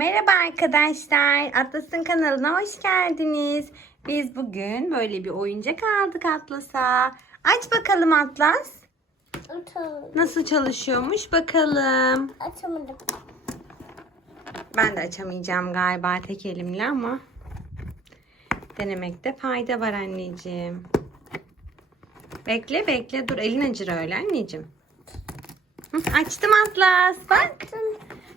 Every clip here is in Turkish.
Merhaba arkadaşlar. Atlas'ın kanalına hoş geldiniz. Biz bugün böyle bir oyuncak aldık Atlas'a. Aç bakalım Atlas. Açamadım. Nasıl çalışıyormuş bakalım. Açamadım. Ben de açamayacağım galiba tek elimle ama denemekte fayda var anneciğim. Bekle bekle dur elin acır öyle anneciğim. Açtım Atlas bak.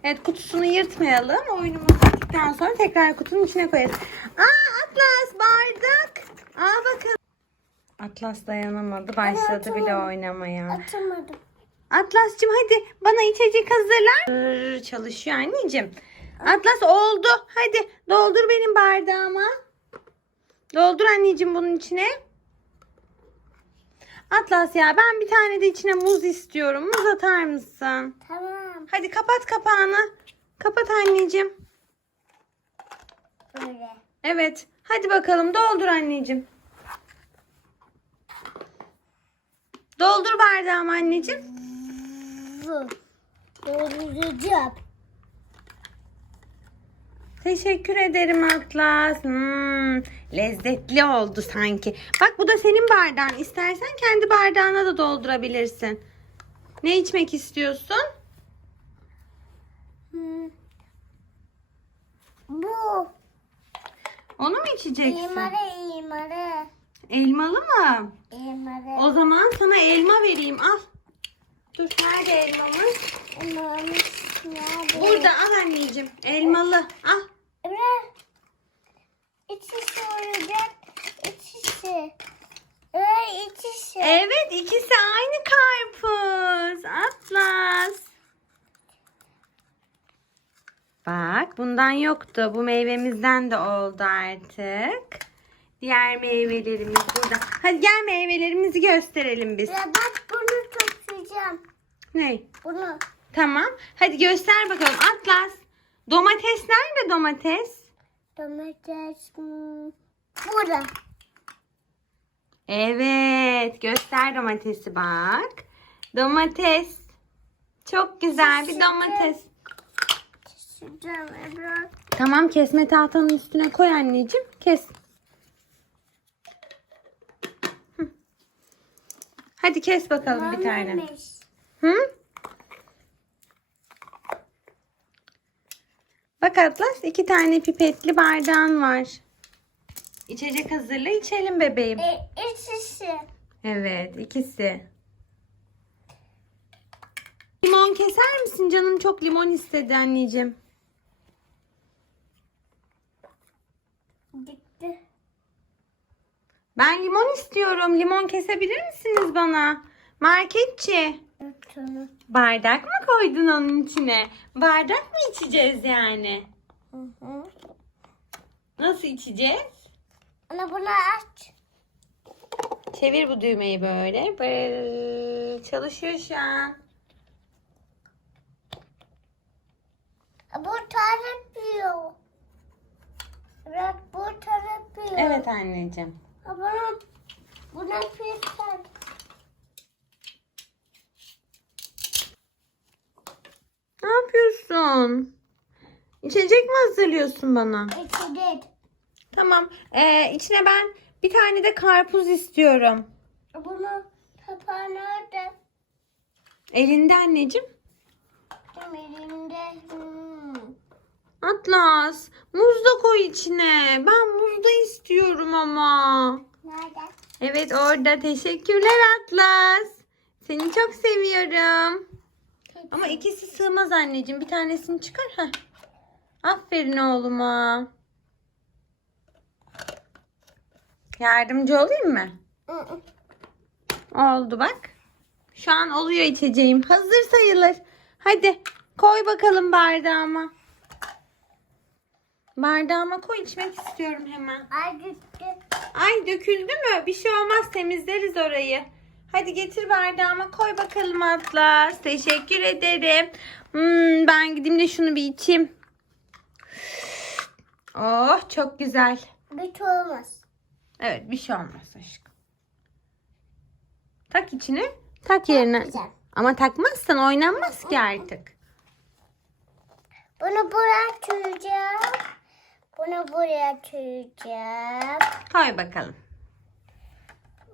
Evet kutusunu yırtmayalım. Oyunumuz bittikten sonra tekrar kutunun içine koyarız. Aa Atlas bardak. Aa bakın. Atlas dayanamadı. Başladı bile oynamaya. Açamadım. Atlas'cığım hadi bana içecek hazırlar. Çalışıyor anneciğim. Atlas oldu. Hadi doldur benim bardağıma. Doldur anneciğim bunun içine. Atlas ya ben bir tane de içine muz istiyorum. Muz atar mısın? Tamam. Hadi kapat kapağını. Kapat anneciğim. Böyle. Evet. Hadi bakalım doldur anneciğim. Doldur bardağımı anneciğim. Dolduracağım. Teşekkür ederim Atlas. Hmm, lezzetli oldu sanki. Bak bu da senin bardağın. İstersen kendi bardağına da doldurabilirsin. Ne içmek istiyorsun? Hmm. Bu. Onu mu içeceksin? İmarı imarı. Elmalı mı? İmarı. O zaman sana elma vereyim. Al. Dur nerede elmamız? İmarı. Nerede? Burada al anneciğim. Elmalı. Al. İkisi aynı karpuz. Atlas. Bak bundan yoktu. Bu meyvemizden de oldu artık. Diğer meyvelerimiz burada. Hadi gel meyvelerimizi gösterelim biz. Ya bak bunu toplayacağım. Ne? Bunu. Tamam. Hadi göster bakalım. Atlas. Domates nerede domates? Domates. Burada. Evet. Göster domatesi bak. Domates. Çok güzel bir domates. Tamam kesme tahtanın üstüne koy anneciğim. Kes. Hadi kes bakalım bir tane. Hı? Bak Atlas iki tane pipetli bardağın var. İçecek hazırla içelim bebeğim. E, içişi. Evet ikisi. Limon keser misin? Canım çok limon istedi anneciğim. Gitti. Ben limon istiyorum. Limon kesebilir misiniz bana? Marketçi. Bardak mı koydun onun içine? Bardak mı içeceğiz yani? Hı hı. Nasıl içeceğiz? Ana bunu aç. Çevir bu düğmeyi böyle. Böyle çalışıyor şu an. Bu tarif. Biraz bu tarif. Evet anneciğim. Bunu, buna pizza. Ne yapıyorsun? İçecek mi hazırlıyorsun bana? İçecek. Tamam. Ee, içine ben bir tane de karpuz istiyorum. Bunu kapağı nerede? Elinde anneciğim. Benim elimde. Hmm. Atlas, muz da koy içine. Ben muz da istiyorum ama. Nerede? Evet orada. Teşekkürler Atlas. Seni çok seviyorum. Ama ikisi sığmaz anneciğim. Bir tanesini çıkar. Heh. Aferin oğluma. Yardımcı olayım mı? Oldu bak. Şu an oluyor içeceğim. Hazır sayılır. Hadi koy bakalım bardağıma. Bardağıma koy içmek istiyorum hemen. Ay gitti. Ay döküldü mü? Bir şey olmaz temizleriz orayı. Hadi getir bardağıma koy bakalım Atlas. Teşekkür ederim. Hmm, ben gideyim de şunu bir içeyim. Oh çok güzel. Bir şey olmaz. Evet bir şey olmaz aşkım. Tak içine. Tak yerine. güzel. Ama takmazsan oynanmaz ki artık. Bunu buraya çürüyeceğim. Bunu buraya çürüyeceğim. Koy bakalım.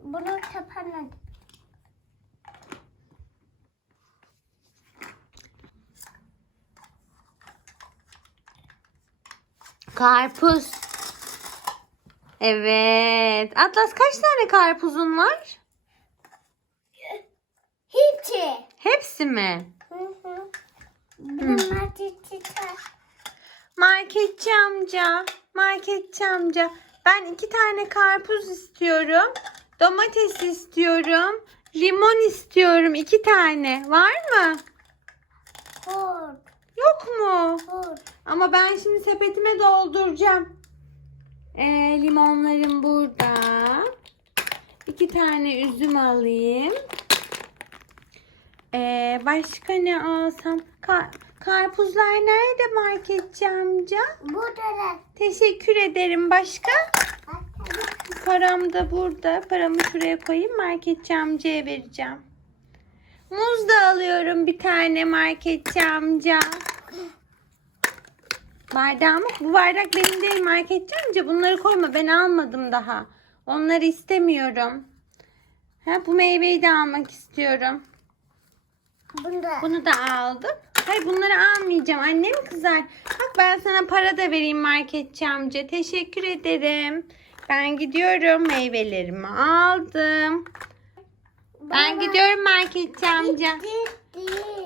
Bunu tapana. Karpuz. Evet. Atlas kaç tane karpuzun var? Hiç. Hepsi mi? Hı hı. Marketçi amca. Marketçi amca. Ben iki tane karpuz istiyorum. Domates istiyorum. Limon istiyorum. iki tane. Var mı? Vur. Yok mu? Vur. Ama ben şimdi sepetime dolduracağım. Ee, limonlarım burada. İki tane üzüm alayım. Ee, başka ne alsam? Ka- karpuzlar nerede marketçi amca? Buradalar. Teşekkür ederim. Başka? Param da burada. Paramı şuraya koyayım. Marketçi amcaya vereceğim. Muz da alıyorum bir tane marketçi amca. Bardağımı, bu bardak benim değil marketçi amca. Bunları koyma ben almadım daha. Onları istemiyorum. Ha, bu meyveyi de almak istiyorum. Bunda. Bunu da aldım. Hayır bunları almayacağım. Annem kızar. Bak ben sana para da vereyim marketçi amca. Teşekkür ederim. Ben gidiyorum. Meyvelerimi aldım. Ben Baba. gidiyorum marketçi amca.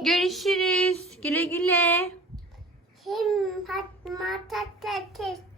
Görüşürüz. Güle güle. Kim Mata Tetis.